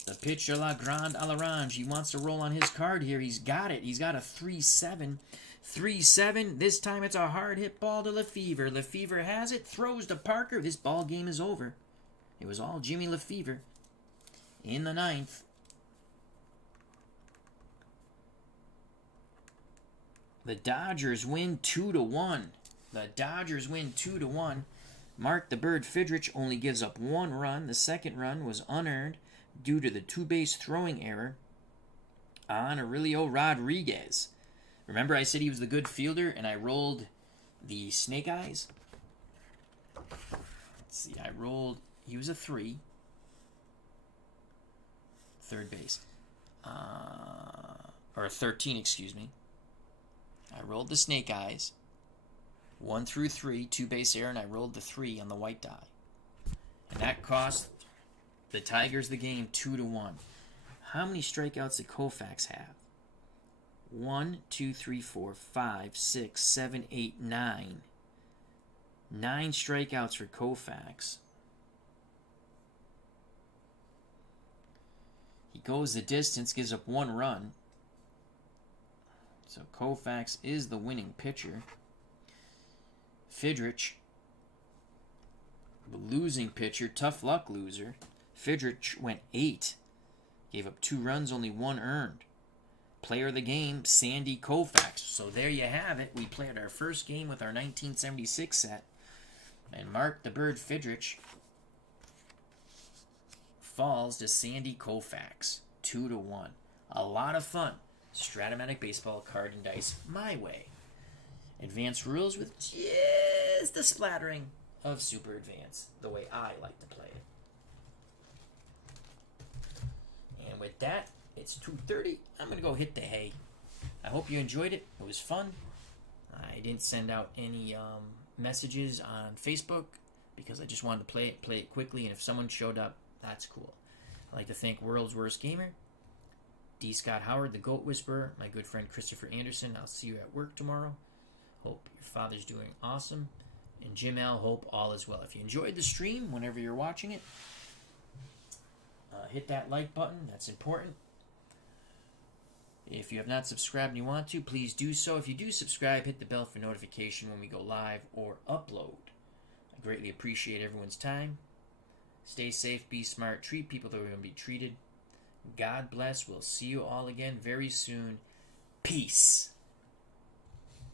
The pitch to La Grande à l'Orange. He wants to roll on his card here. He's got it. He's got a 3-7. 3-7. This time it's a hard hit ball to Lefevre. Lefevre has it. Throws to Parker. This ball game is over. It was all Jimmy Lefevre in the ninth. The Dodgers win 2-1. The Dodgers win 2-1. Mark the Bird Fidrych only gives up 1 run. The second run was unearned due to the 2-base throwing error on Aurelio Rodriguez. Remember I said he was the good fielder and I rolled the snake eyes? Let's see, he was a 3. Third base. Or 13, excuse me. I rolled the snake eyes. 1 through 3, 2-base error, and I rolled the 3 on the white die. And that cost the Tigers the game 2-1. How many strikeouts did Koufax have? 1, 2, 3, 4, 5, 6, 7, 8, 9. 9 strikeouts for Koufax. He goes the distance, gives up 1 run. So Koufax is the winning pitcher. Fidrych, the losing pitcher, tough luck loser. Fidrych went 8. Gave up 2 runs, only 1 earned. Player of the game, Sandy Koufax. So there you have it. We played our first game with our 1976 set. And Mark the Bird Fidrych falls to Sandy Koufax. 2-1. A lot of fun. Stratomatic baseball, card and dice, my way. Advanced rules with just a splattering of super advanced, the way I like to play it. And with that, it's 2:30. I'm going to go hit the hay. I hope you enjoyed it. It was fun. I didn't send out any messages on Facebook because I just wanted to play it quickly, and if someone showed up, that's cool. I'd like to thank World's Worst Gamer, D. Scott Howard, the Goat Whisperer, my good friend Christopher Anderson. I'll see you at work tomorrow. Hope your father's doing awesome. And Jim L., hope all is well. If you enjoyed the stream, whenever you're watching it, hit that like button. That's important. If you have not subscribed and you want to, please do so. If you do subscribe, hit the bell for notification when we go live or upload. I greatly appreciate everyone's time. Stay safe, be smart, treat people the way you want to be treated. God bless. We'll see you all again very soon. Peace.